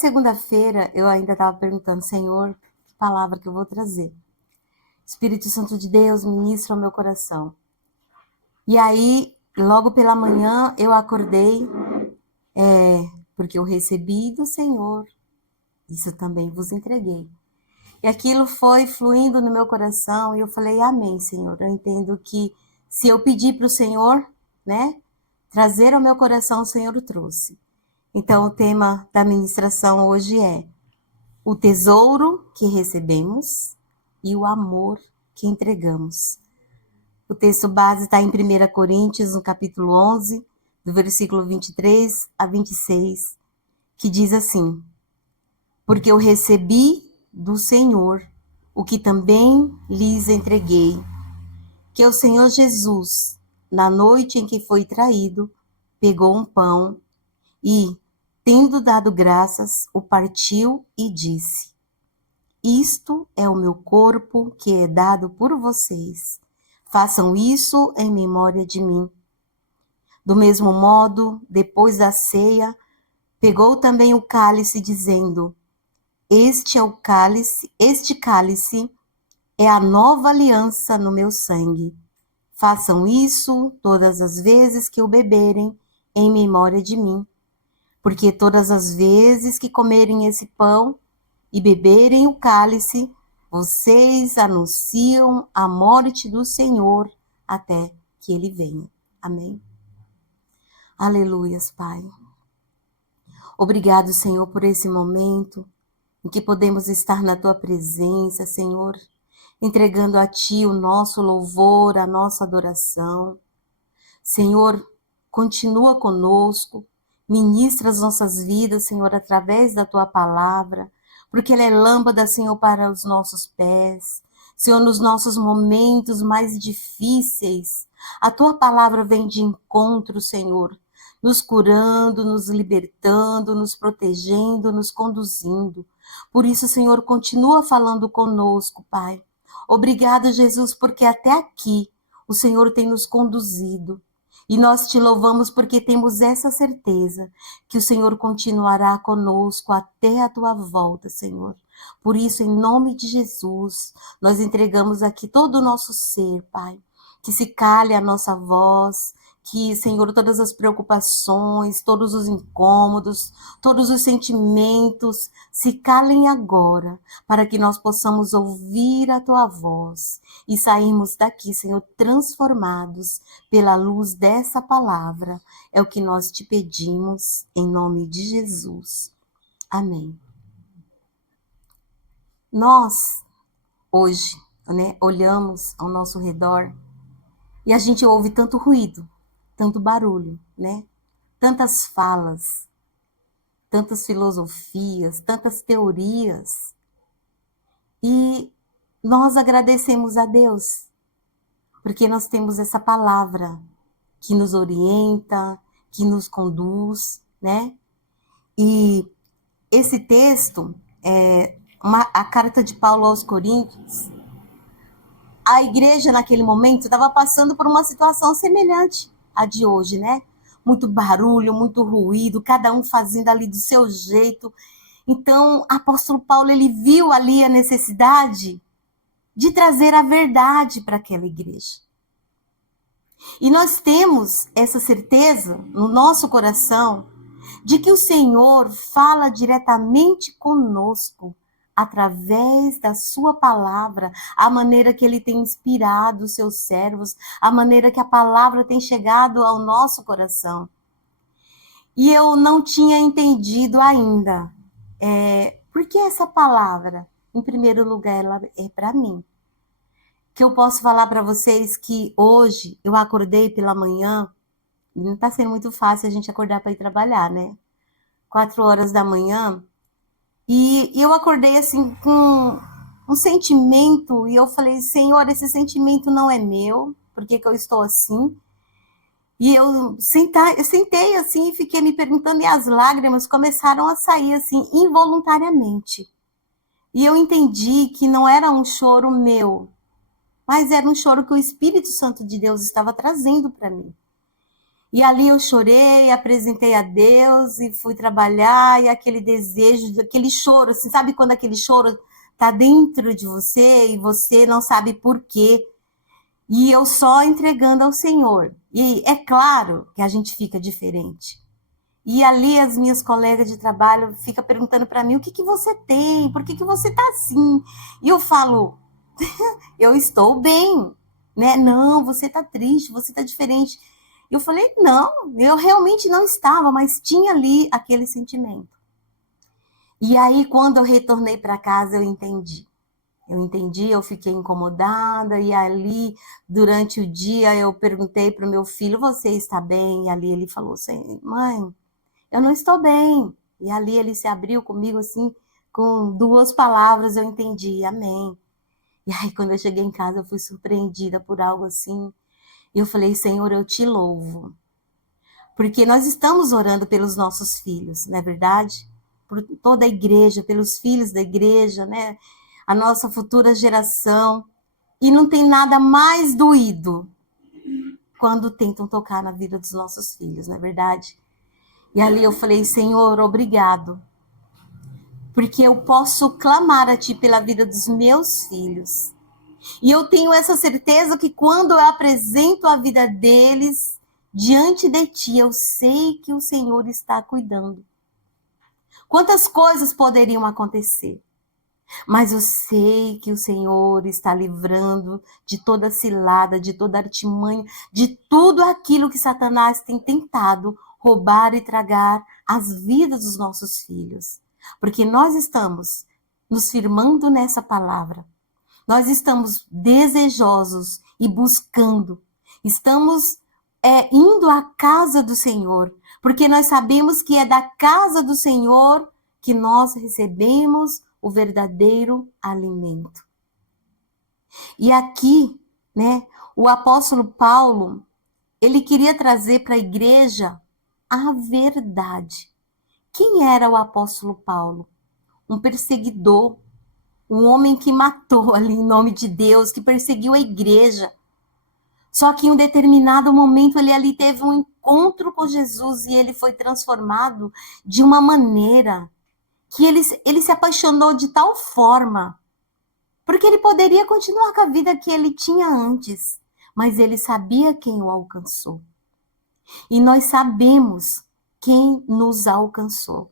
segunda-feira eu ainda estava perguntando, Senhor, que palavra que eu vou trazer? Espírito Santo de Deus, ministra ao meu coração. E aí, logo pela manhã, eu acordei, porque eu recebi do Senhor, isso também vos entreguei. E aquilo foi fluindo no meu coração e eu falei, amém, Senhor. Eu entendo que se eu pedir para o Senhor, né, trazer ao meu coração, o Senhor o trouxe. Então, o tema da ministração hoje é o tesouro que recebemos e o amor que entregamos. O texto base está em 1 Coríntios, no capítulo 11, do versículo 23 a 26, que diz assim: porque eu recebi do Senhor o que também lhes entreguei, que o Senhor Jesus, na noite em que foi traído, pegou um pão e, tendo dado graças, o partiu e disse: isto é o meu corpo que é dado por vocês. Façam isso em memória de mim. Do mesmo modo, depois da ceia, pegou também o cálice, dizendo: este cálice é a nova aliança no meu sangue. Façam isso todas as vezes que o beberem em memória de mim. Porque todas as vezes que comerem esse pão e beberem o cálice, vocês anunciam a morte do Senhor até que ele venha. Amém? Aleluias, Pai. Obrigado, Senhor, por esse momento em que podemos estar na Tua presença, Senhor, entregando a Ti o nosso louvor, a nossa adoração. Senhor, continua conosco, ministra as nossas vidas, Senhor, através da Tua palavra, porque ela é lâmpada, Senhor, para os nossos pés. Senhor, nos nossos momentos mais difíceis, a Tua palavra vem de encontro, Senhor, nos curando, nos libertando, nos protegendo, nos conduzindo. Por isso, Senhor, continua falando conosco, Pai. Obrigado, Jesus, porque até aqui o Senhor tem nos conduzido. E nós te louvamos porque temos essa certeza que o Senhor continuará conosco até a tua volta, Senhor. Por isso, em nome de Jesus, nós entregamos aqui todo o nosso ser, Pai. Que se cale a nossa voz, que, Senhor, todas as preocupações, todos os incômodos, todos os sentimentos se calem agora, para que nós possamos ouvir a tua voz e sairmos daqui, Senhor, transformados pela luz dessa palavra. É o que nós te pedimos, em nome de Jesus. Amém. Nós, hoje, né, olhamos ao nosso redor e a gente ouve tanto ruído, tanto barulho, né? Tantas falas, tantas filosofias, tantas teorias. E nós agradecemos a Deus, porque nós temos essa palavra que nos orienta, que nos conduz, né? E esse texto é a carta de Paulo aos Coríntios. A igreja naquele momento estava passando por uma situação semelhante à de hoje, né? Muito barulho, muito ruído, cada um fazendo ali do seu jeito. Então, o apóstolo Paulo, ele viu ali a necessidade de trazer a verdade para aquela igreja. E nós temos essa certeza no nosso coração de que o Senhor fala diretamente conosco através da sua palavra, a maneira que ele tem inspirado os seus servos, a maneira que a palavra tem chegado ao nosso coração. E eu não tinha entendido ainda por que essa palavra, em primeiro lugar, ela é para mim. Que eu posso falar para vocês que hoje eu acordei pela manhã, não está sendo muito fácil a gente acordar para ir trabalhar, né? 4 horas da manhã, e eu acordei assim com um sentimento, e eu falei, Senhor, esse sentimento não é meu, por que eu estou assim? E eu sentei assim e fiquei me perguntando, e as lágrimas começaram a sair assim, involuntariamente. E eu entendi que não era um choro meu, mas era um choro que o Espírito Santo de Deus estava trazendo para mim. E ali eu chorei, apresentei a Deus e fui trabalhar, e aquele desejo, aquele choro, assim, sabe quando aquele choro tá dentro de você e você não sabe por quê? E eu só entregando ao Senhor. E é claro que a gente fica diferente. E ali as minhas colegas de trabalho ficam perguntando para mim, o que que você tem? Por que que você tá assim? E eu falo, eu estou bem, né? Não, você tá triste, você tá diferente. Eu falei, não, eu realmente não estava, mas tinha ali aquele sentimento. E aí, quando eu retornei para casa, eu entendi. Eu entendi, eu fiquei incomodada, e ali, durante o dia, eu perguntei para o meu filho, você está bem? E ali ele falou assim, mãe, eu não estou bem. E ali ele se abriu comigo, assim, com duas palavras, eu entendi, amém. E aí, quando eu cheguei em casa, eu fui surpreendida por algo assim. E eu falei, Senhor, eu te louvo. Porque nós estamos orando pelos nossos filhos, não é verdade? Por toda a igreja, pelos filhos da igreja, né? A nossa futura geração. E não tem nada mais doído quando tentam tocar na vida dos nossos filhos, não é verdade? E ali eu falei, Senhor, obrigado. Porque eu posso clamar a Ti pela vida dos meus filhos. E eu tenho essa certeza que quando eu apresento a vida deles diante de Ti, eu sei que o Senhor está cuidando. Quantas coisas poderiam acontecer? Mas eu sei que o Senhor está livrando de toda cilada, de toda artimanha, de tudo aquilo que Satanás tem tentado roubar e tragar as vidas dos nossos filhos. Porque nós estamos nos firmando nessa palavra. Nós estamos desejosos e buscando. Estamos indo à casa do Senhor, porque nós sabemos que é da casa do Senhor que nós recebemos o verdadeiro alimento. E aqui, né, o apóstolo Paulo, ele queria trazer para a igreja a verdade. Quem era o apóstolo Paulo? Um perseguidor, um homem que matou ali em nome de Deus, que perseguiu a igreja. Só que em um determinado momento ele ali teve um encontro com Jesus e ele foi transformado de uma maneira que ele se apaixonou de tal forma, porque ele poderia continuar com a vida que ele tinha antes, mas ele sabia quem o alcançou. E nós sabemos quem nos alcançou.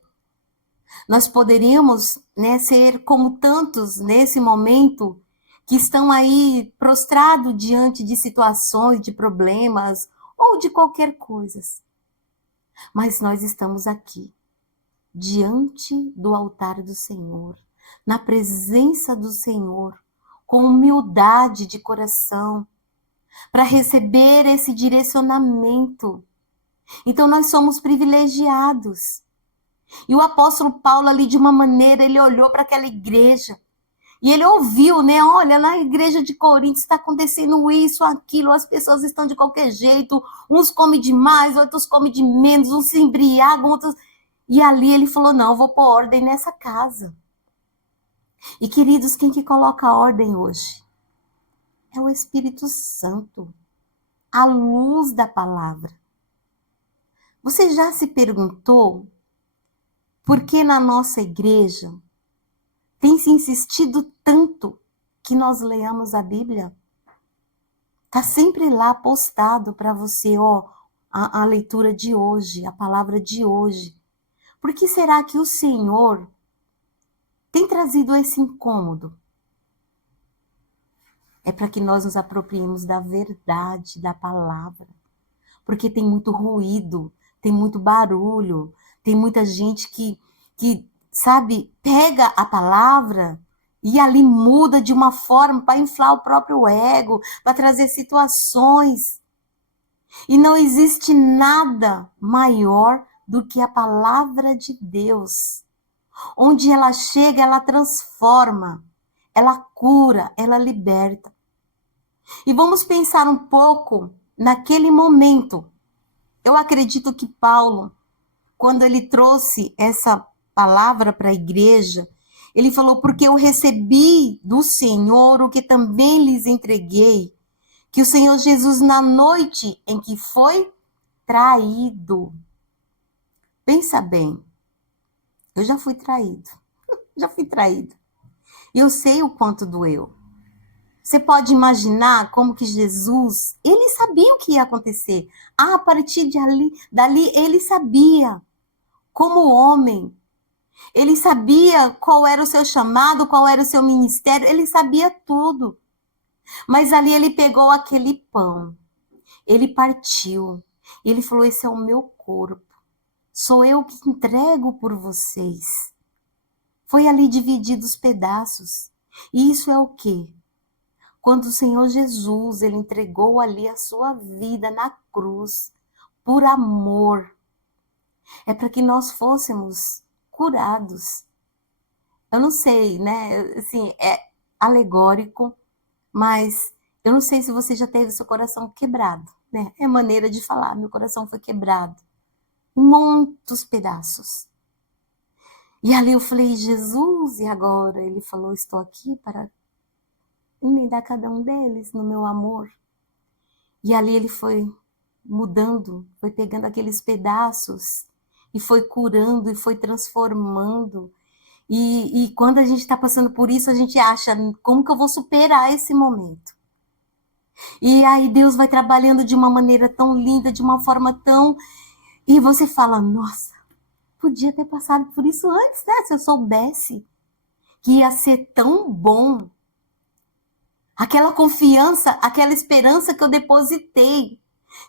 Nós poderíamos, né, ser como tantos nesse momento que estão aí prostrados diante de situações, de problemas ou de qualquer coisa. Mas nós estamos aqui, diante do altar do Senhor, na presença do Senhor, com humildade de coração, para receber esse direcionamento. Então nós somos privilegiados. E o apóstolo Paulo ali, de uma maneira, ele olhou para aquela igreja e ele ouviu, né? Olha, na igreja de Corinto está acontecendo isso, aquilo, as pessoas estão de qualquer jeito, uns comem demais, outros comem de menos, uns se embriagam, outros... E ali ele falou, não, vou pôr ordem nessa casa. E queridos, quem que coloca ordem hoje? É o Espírito Santo, a luz da palavra. Você já se perguntou por que na nossa igreja tem se insistido tanto que nós leamos a Bíblia? Está sempre lá postado para você, ó, a leitura de hoje, a palavra de hoje. Por que será que o Senhor tem trazido esse incômodo? É para que nós nos apropriemos da verdade, da palavra. Porque tem muito ruído, tem muito barulho, tem muita gente que sabe, pega a palavra e ali muda de uma forma para inflar o próprio ego, para trazer situações. E não existe nada maior do que a palavra de Deus. Onde ela chega, ela transforma, ela cura, ela liberta. E vamos pensar um pouco naquele momento. Eu acredito que Paulo, quando ele trouxe essa palavra para a igreja, ele falou, porque eu recebi do Senhor o que também lhes entreguei, que o Senhor Jesus, na noite em que foi traído. Pensa bem, eu já fui traído. Já fui traído. E eu sei o quanto doeu. Você pode imaginar como que Jesus, ele sabia o que ia acontecer. A partir dali, ele sabia. Como homem, ele sabia qual era o seu chamado, qual era o seu ministério, ele sabia tudo. Mas ali ele pegou aquele pão, ele partiu, e ele falou: esse é o meu corpo, sou eu que entrego por vocês. Foi ali dividido os pedaços. E isso é o quê? Quando o Senhor Jesus, ele entregou ali a sua vida na cruz, por amor, é para que nós fôssemos curados. Eu não sei, né? Assim, é alegórico, mas eu não sei se você já teve seu coração quebrado, né? É maneira de falar, meu coração foi quebrado em muitos pedaços. E ali eu falei: Jesus, e agora? Ele falou: estou aqui para emendar cada um deles no meu amor. E ali ele foi mudando, foi pegando aqueles pedaços e foi curando e foi transformando. E quando a gente está passando por isso, a gente acha: como que eu vou superar esse momento? E aí Deus vai trabalhando de uma maneira tão linda, de uma forma tão... E você fala: nossa, podia ter passado por isso antes, né? Se eu soubesse que ia ser tão bom. Aquela confiança, aquela esperança que eu depositei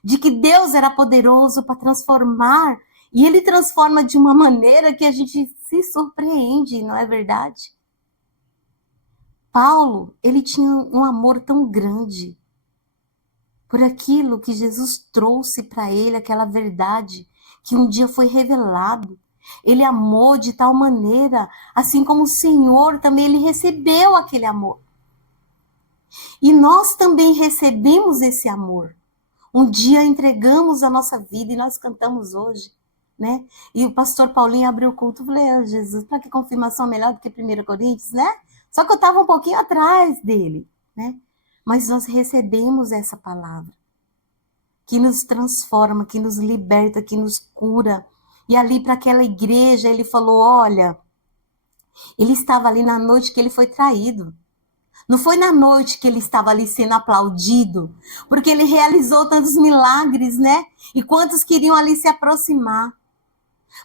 de que Deus era poderoso para transformar. E Ele transforma de uma maneira que a gente se surpreende, não é verdade? Paulo, ele tinha um amor tão grande por aquilo que Jesus trouxe para ele, aquela verdade que um dia foi revelado. Ele amou de tal maneira, assim como o Senhor também, ele recebeu aquele amor. E nós também recebemos esse amor. Um dia entregamos a nossa vida e nós cantamos hoje, né? E o pastor Paulinho abriu o culto. Eu falei: oh, Jesus, para que confirmação melhor do que 1 Coríntios, né? Só que eu estava um pouquinho atrás dele, né? Mas nós recebemos essa palavra que nos transforma, que nos liberta, que nos cura. E ali para aquela igreja ele falou: olha, ele estava ali na noite que ele foi traído. Não foi na noite que ele estava ali sendo aplaudido, porque ele realizou tantos milagres, né? E quantos queriam ali se aproximar.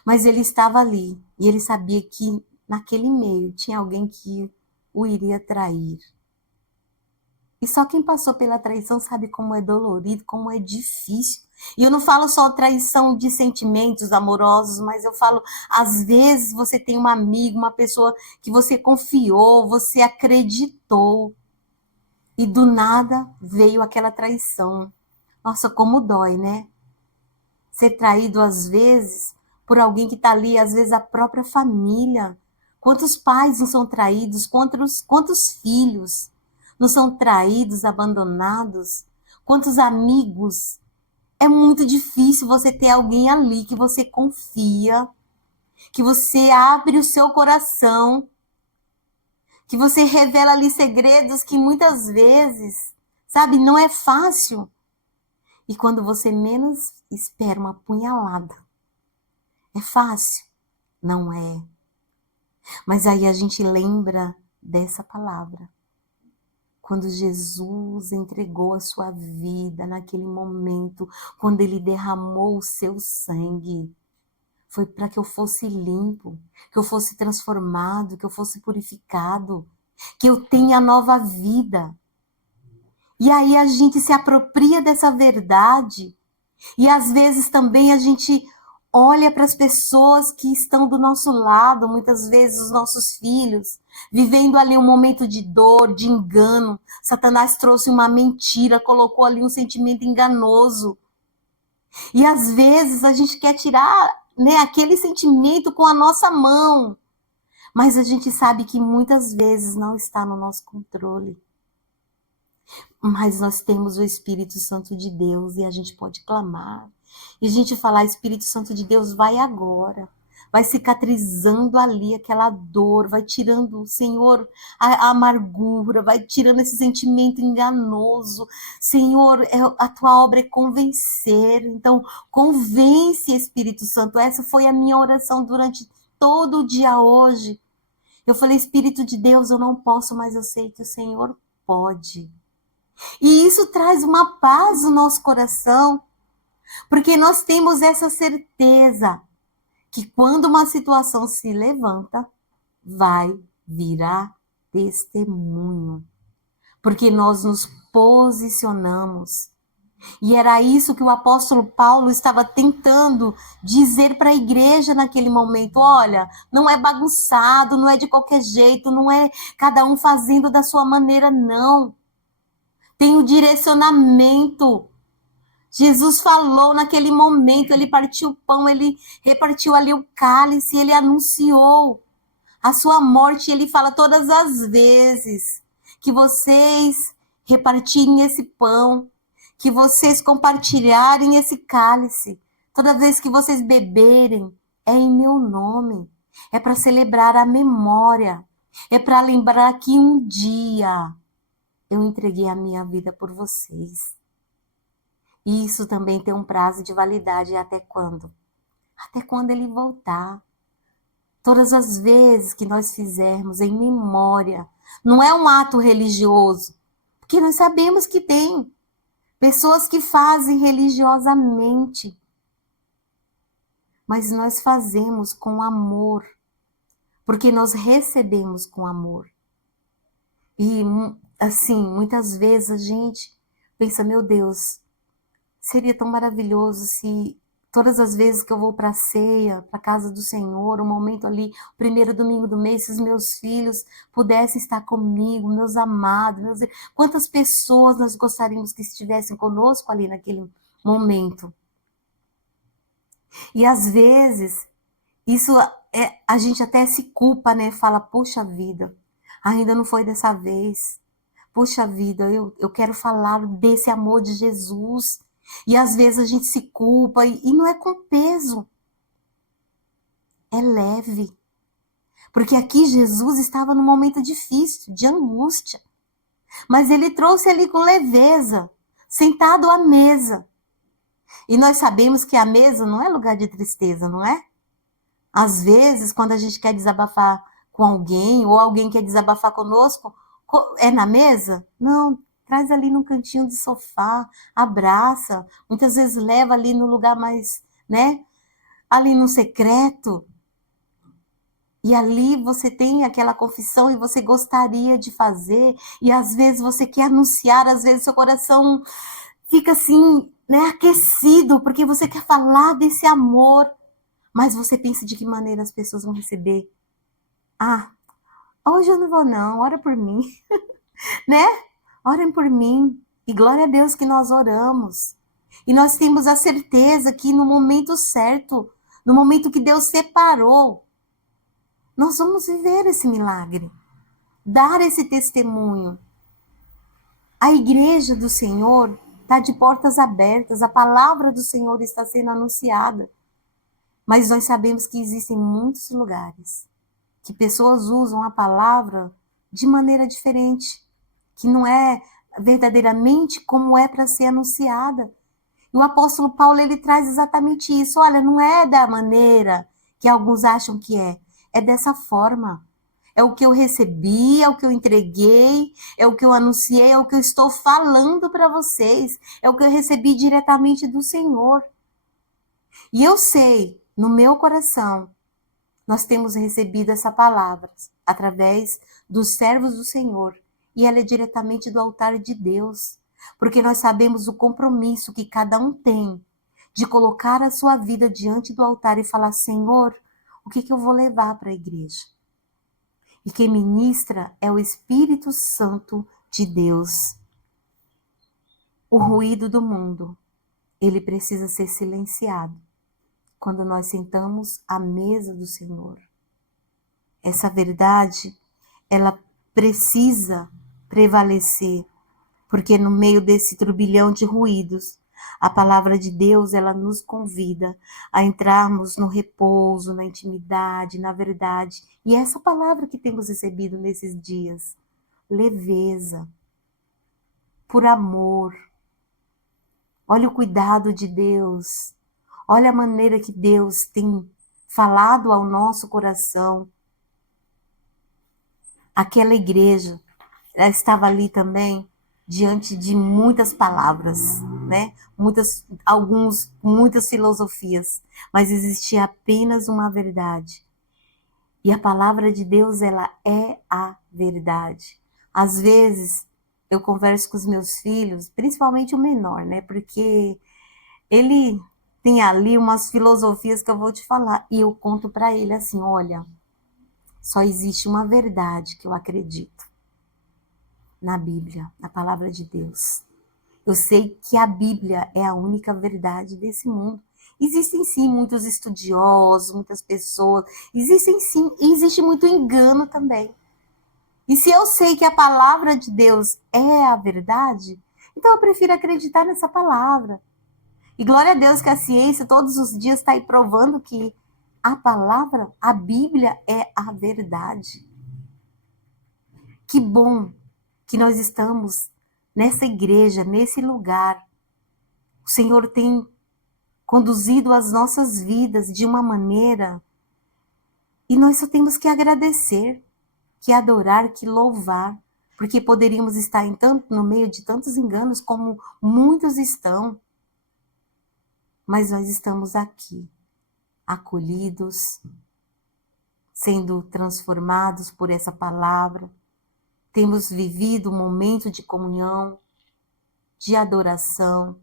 Mas ele estava ali e ele sabia que naquele meio tinha alguém que o iria trair. E só quem passou pela traição sabe como é dolorido, como é difícil. E eu não falo só traição de sentimentos amorosos, mas eu falo, às vezes você tem um amigo, uma pessoa que você confiou, você acreditou, e do nada veio aquela traição. Nossa, como dói, né? Ser traído às vezes por alguém que está ali, às vezes a própria família. Quantos pais não são traídos? Quantos filhos não são traídos, abandonados? Quantos amigos? É muito difícil você ter alguém ali que você confia, que você abre o seu coração, que você revela ali segredos que muitas vezes, sabe, não é fácil. E quando você menos espera uma punhalada, é fácil? Não é. Mas aí a gente lembra dessa palavra. Quando Jesus entregou a sua vida naquele momento, quando ele derramou o seu sangue, foi para que eu fosse limpo, que eu fosse transformado, que eu fosse purificado, que eu tenha nova vida. E aí a gente se apropria dessa verdade e às vezes também a gente olha para as pessoas que estão do nosso lado, muitas vezes os nossos filhos, vivendo ali um momento de dor, de engano. Satanás trouxe uma mentira, colocou ali um sentimento enganoso. E às vezes a gente quer tirar, né, aquele sentimento com a nossa mão. Mas a gente sabe que muitas vezes não está no nosso controle. Mas nós temos o Espírito Santo de Deus e a gente pode clamar. E a gente falar: Espírito Santo de Deus, vai agora. vai cicatrizando ali aquela dor, vai tirando, Senhor, a amargura, vai tirando esse sentimento enganoso. Senhor, a tua obra é convencer, então convence, Espírito Santo. Essa foi a minha oração durante todo o dia hoje. Eu falei, Espírito de Deus, eu não posso, mas eu sei que o Senhor pode. E isso traz uma paz no nosso coração, porque nós temos essa certeza que quando uma situação se levanta, vai virar testemunho. Porque nós nos posicionamos. E era isso que o apóstolo Paulo estava tentando dizer para a igreja naquele momento. Olha, não é bagunçado, não é de qualquer jeito, não é cada um fazendo da sua maneira, não. Tem o direcionamento. Jesus falou naquele momento, ele partiu o pão, ele repartiu ali o cálice, ele anunciou a sua morte. Ele fala todas as vezes que vocês repartirem esse pão, que vocês compartilharem esse cálice, toda vez que vocês beberem, é em meu nome. É para celebrar a memória, é para lembrar que um dia eu entreguei a minha vida por vocês. E isso também tem um prazo de validade. Até quando? Até quando ele voltar. Todas as vezes que nós fizermos em memória, não é um ato religioso, porque nós sabemos que tem pessoas que fazem religiosamente, mas nós fazemos com amor, porque nós recebemos com amor. E assim, muitas vezes a gente pensa, meu Deus, seria tão maravilhoso se todas as vezes que eu vou para a ceia, para a casa do Senhor, um momento ali, o primeiro domingo do mês, se os meus filhos pudessem estar comigo, meus amados, quantas pessoas nós gostaríamos que estivessem conosco ali naquele momento. E às vezes, isso a gente até se culpa, né? Fala, poxa vida, ainda não foi dessa vez. Poxa vida, eu quero falar desse amor de Jesus. E às vezes a gente se culpa e não é com peso. É leve. Porque aqui Jesus estava num momento difícil, de angústia. Mas ele trouxe ali com leveza, sentado à mesa. E nós sabemos que a mesa não é lugar de tristeza, não é? Às vezes, quando a gente quer desabafar com alguém, ou alguém quer desabafar conosco, é na mesa? Não, traz ali no cantinho do sofá, abraça, muitas vezes leva ali no lugar mais, né, ali no secreto. E ali você tem aquela confissão e você gostaria de fazer, e às vezes você quer anunciar, às vezes seu coração fica assim, né, aquecido, porque você quer falar desse amor, mas você pensa de que maneira as pessoas vão receber. Ah, hoje eu não vou não, ora por mim, né? Orem por mim. E glória a Deus que nós oramos. E nós temos a certeza que no momento certo, no momento que Deus separou, nós vamos viver esse milagre. Dar esse testemunho. A igreja do Senhor está de portas abertas. A palavra do Senhor está sendo anunciada. Mas nós sabemos que existem muitos lugares que pessoas usam a palavra de maneira diferente, que não é verdadeiramente como é para ser anunciada. E o apóstolo Paulo, ele traz exatamente isso. Olha, não é da maneira que alguns acham que é dessa forma. É o que eu recebi, é o que eu entreguei, é o que eu anunciei, é o que eu estou falando para vocês, é o que eu recebi diretamente do Senhor. E eu sei, no meu coração, nós temos recebido essa palavra através dos servos do Senhor, e ela é diretamente do altar de Deus, porque nós sabemos o compromisso que cada um tem de colocar a sua vida diante do altar e falar, Senhor, o que eu vou levar para a igreja? E quem ministra é o Espírito Santo de Deus. O ruído do mundo, ele precisa ser silenciado quando nós sentamos à mesa do Senhor. Essa verdade, ela precisa prevalecer, porque no meio desse turbilhão de ruídos, A palavra de Deus, ela nos convida a entrarmos no repouso, na intimidade, na verdade. E é essa palavra que temos recebido nesses dias. Leveza, por amor. Olha o cuidado de Deus. Olha a maneira que Deus tem falado ao nosso coração. Aquela igreja, ela estava ali também diante de muitas palavras, né? Muitas filosofias, mas existia apenas uma verdade. E a palavra de Deus, ela é a verdade. Às vezes, eu converso com os meus filhos, principalmente o menor, né? Porque ele tem ali umas filosofias que eu vou te falar. E eu conto para ele assim, olha, só existe uma verdade que eu acredito. Na Bíblia, na palavra de Deus. Eu sei que a Bíblia é a única verdade desse mundo. Existem sim muitos estudiosos, muitas pessoas, existem sim, e existe muito engano também. E se eu sei que a palavra de Deus é a verdade, então eu prefiro acreditar nessa palavra. E glória a Deus que a ciência todos os dias está aí provando que a palavra, a Bíblia é a verdade. Que bom que nós estamos nessa igreja, nesse lugar. O Senhor tem conduzido as nossas vidas de uma maneira e nós só temos que agradecer, que adorar, que louvar, porque poderíamos estar no meio de tantos enganos como muitos estão, mas nós estamos aqui, acolhidos, sendo transformados por essa palavra. Temos vivido um momento de comunhão, de adoração,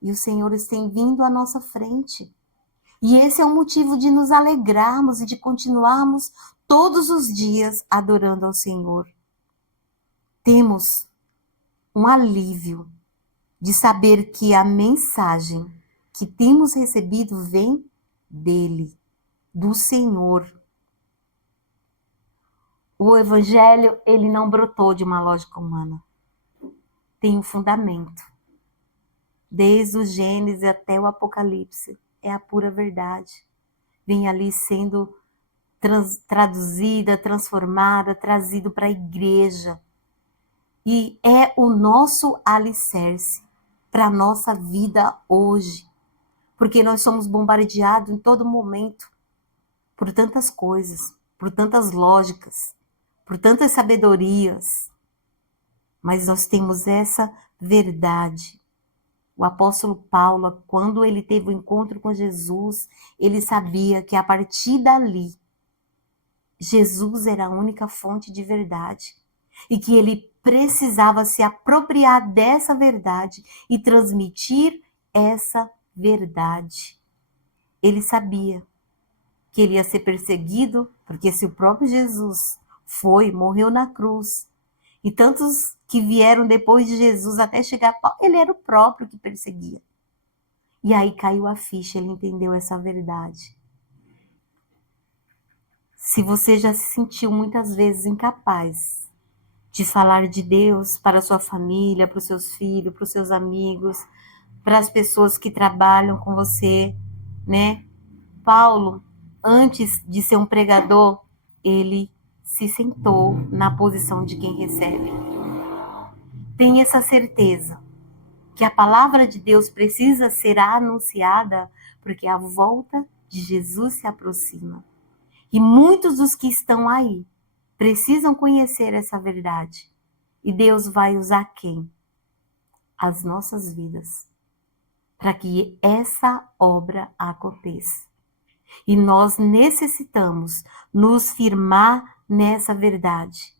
e o Senhor tem vindo à nossa frente. E esse é o motivo de nos alegrarmos e de continuarmos todos os dias adorando ao Senhor. Temos um alívio de saber que a mensagem que temos recebido vem dele, do Senhor. O Evangelho, ele não brotou de uma lógica humana. Tem um fundamento. Desde o Gênesis até o Apocalipse. É a pura verdade. Vem ali sendo traduzida, transformada, trazido para a igreja. E é o nosso alicerce para a nossa vida hoje. Porque nós somos bombardeados em todo momento por tantas coisas, por tantas lógicas, por tantas sabedorias. Mas nós temos essa verdade. O apóstolo Paulo, quando ele teve o encontro com Jesus, ele sabia que a partir dali, Jesus era a única fonte de verdade. E que ele precisava se apropriar dessa verdade e transmitir essa verdade. Ele sabia que ele ia ser perseguido, porque se o próprio Jesus morreu na cruz, e tantos que vieram depois de Jesus até chegar a Paulo, ele era o próprio que perseguia. E aí caiu a ficha, ele entendeu essa verdade. Se você já se sentiu muitas vezes incapaz de falar de Deus para a sua família, para os seus filhos, para os seus amigos, para as pessoas que trabalham com você, né? Paulo, antes de ser um pregador, ele se sentou na posição de quem recebe. Tenha essa certeza que a palavra de Deus precisa ser anunciada porque a volta de Jesus se aproxima. E muitos dos que estão aí precisam conhecer essa verdade. E Deus vai usar quem? As nossas vidas, para que essa obra aconteça. E nós necessitamos nos firmar nessa verdade.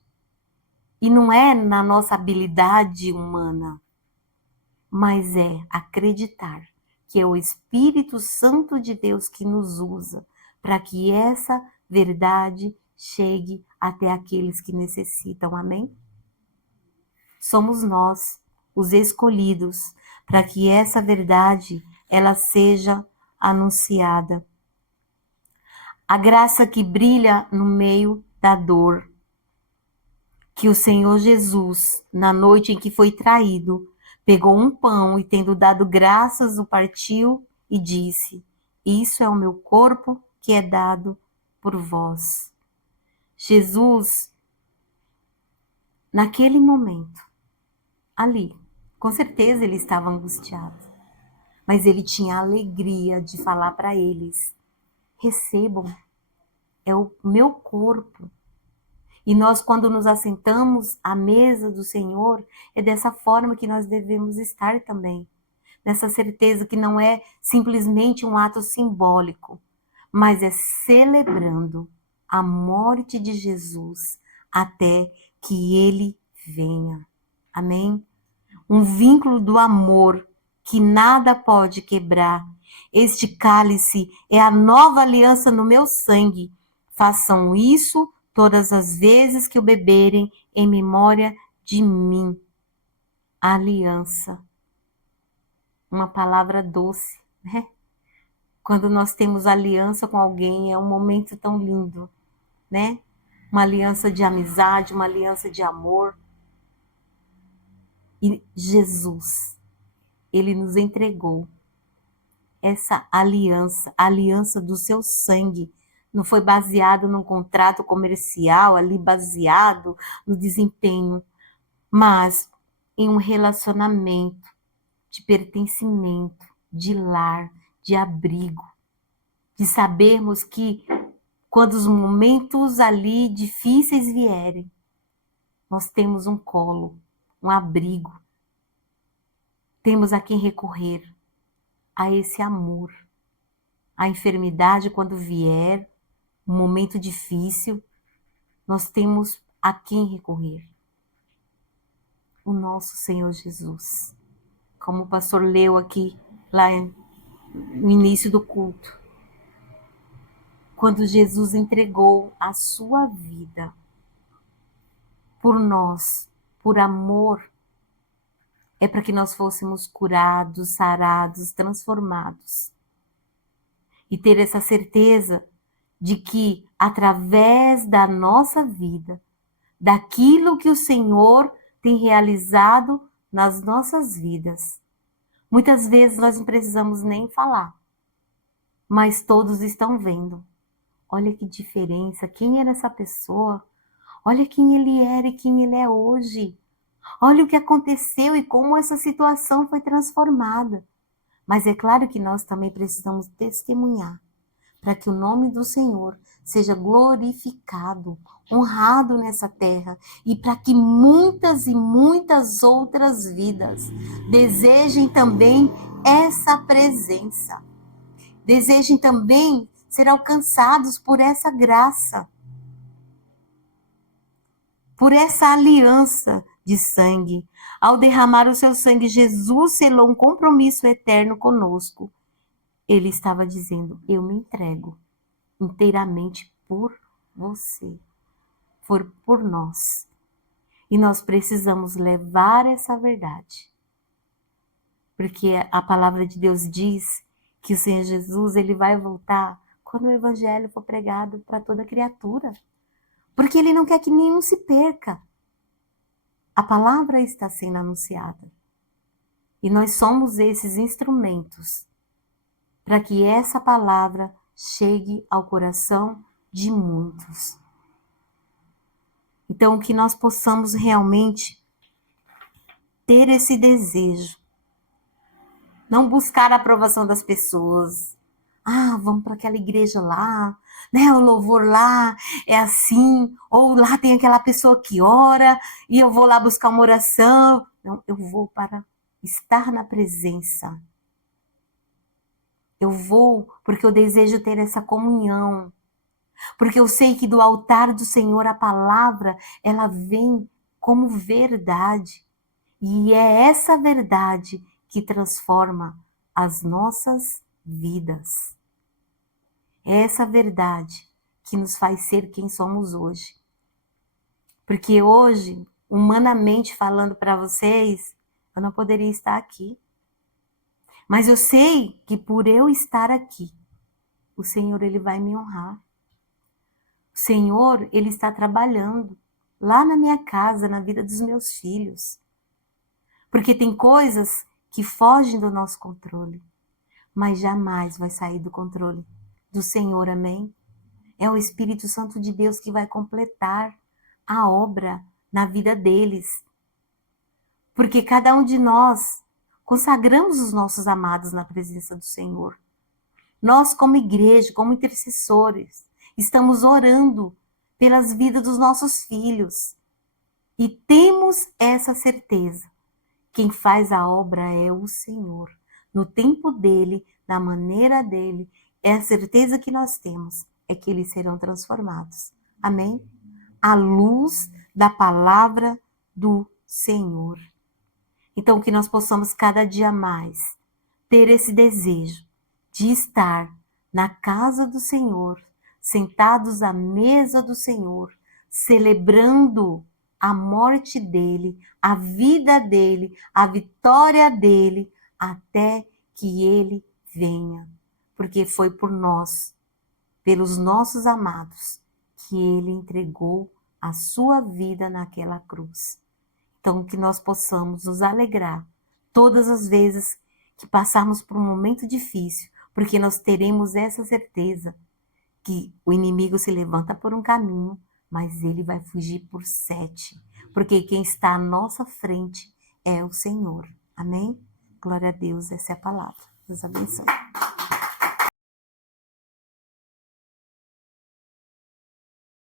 E não é na nossa habilidade humana, mas é acreditar que é o Espírito Santo de Deus que nos usa para que essa verdade chegue até aqueles que necessitam. Amém? Somos nós, os escolhidos, para que essa verdade ela seja anunciada. A graça que brilha no meio da dor, que o Senhor Jesus, na noite em que foi traído Pegou um pão e, tendo dado graças, o partiu e disse: Isso é o meu corpo que é dado por vós. Jesus, naquele momento, ali, com certeza ele estava angustiado, mas ele tinha a alegria de falar para eles: recebam, é o meu corpo. E nós, quando nos assentamos à mesa do Senhor, é dessa forma que nós devemos estar também. Nessa certeza que não é simplesmente um ato simbólico, mas é celebrando a morte de Jesus até que ele venha. Amém? Um vínculo do amor que nada pode quebrar. Este cálice é a nova aliança no meu sangue. Façam isso todas as vezes que o beberem em memória de mim. Aliança. Uma palavra doce, né? Quando nós temos aliança com alguém, é um momento tão lindo, né? Uma aliança de amizade, uma aliança de amor. E Jesus, ele nos entregou essa aliança, a aliança do seu sangue. Não foi baseado num contrato comercial, ali baseado no desempenho, mas em um relacionamento de pertencimento, de lar, de abrigo, de sabermos que quando os momentos ali difíceis vierem, nós temos um colo, um abrigo, temos a quem recorrer, a esse amor. A enfermidade, quando vier, um momento difícil, nós temos a quem recorrer. O nosso Senhor Jesus. Como o pastor leu aqui, lá no início do culto. Quando Jesus entregou a sua vida por nós, por amor, é para que nós fôssemos curados, sarados, transformados. E ter essa certeza de que, através da nossa vida, daquilo que o Senhor tem realizado nas nossas vidas, muitas vezes nós não precisamos nem falar, mas todos estão vendo. Olha que diferença, quem era essa pessoa? Olha quem ele era e quem ele é hoje. Olha o que aconteceu e como essa situação foi transformada. Mas é claro que nós também precisamos testemunhar para que o nome do Senhor seja glorificado, honrado nessa terra e para que muitas e muitas outras vidas desejem também essa presença. Desejem também ser alcançados por essa graça, por essa aliança de sangue. Ao derramar o seu sangue, Jesus selou um compromisso eterno conosco. Ele estava dizendo: eu me entrego inteiramente por você, por nós. E nós precisamos levar essa verdade. Porque a palavra de Deus diz que o Senhor Jesus, ele vai voltar quando o evangelho for pregado para toda criatura. Porque ele não quer que nenhum se perca. A palavra está sendo anunciada. E nós somos esses instrumentos para que essa palavra chegue ao coração de muitos. Então, que nós possamos realmente ter esse desejo. Não buscar a aprovação das pessoas. Ah, vamos para aquela igreja lá, né? O louvor lá é assim, ou lá tem aquela pessoa que ora e eu vou lá buscar uma oração. Não, eu vou para estar na presença. Eu vou porque eu desejo ter essa comunhão. Porque eu sei que do altar do Senhor a palavra, ela vem como verdade. E é essa verdade que transforma as nossas vidas. É essa verdade que nos faz ser quem somos hoje. Porque hoje, humanamente falando para vocês, eu não poderia estar aqui. Mas eu sei que por eu estar aqui, o Senhor ele vai me honrar. O Senhor, ele está trabalhando lá na minha casa, na vida dos meus filhos. Porque tem coisas que fogem do nosso controle, mas jamais vai sair do controle do Senhor, amém? É o Espírito Santo de Deus que vai completar a obra na vida deles. Porque cada um de nós consagramos os nossos amados na presença do Senhor. Nós, como igreja, como intercessores, estamos orando pelas vidas dos nossos filhos. E temos essa certeza. Quem faz a obra é o Senhor. No tempo dele, na maneira dele, é a certeza que nós temos, é que eles serão transformados. Amém? À luz da palavra do Senhor. Então, que nós possamos cada dia mais ter esse desejo de estar na casa do Senhor, sentados à mesa do Senhor, celebrando a morte dele, a vida dele, a vitória dele, até que ele venha. Porque foi por nós, pelos nossos amados, que ele entregou a sua vida naquela cruz. Então, que nós possamos nos alegrar todas as vezes que passarmos por um momento difícil, porque nós teremos essa certeza que o inimigo se levanta por um caminho, mas ele vai fugir por 7, porque quem está à nossa frente é o Senhor. Amém? Glória a Deus, essa é a palavra. Deus abençoe.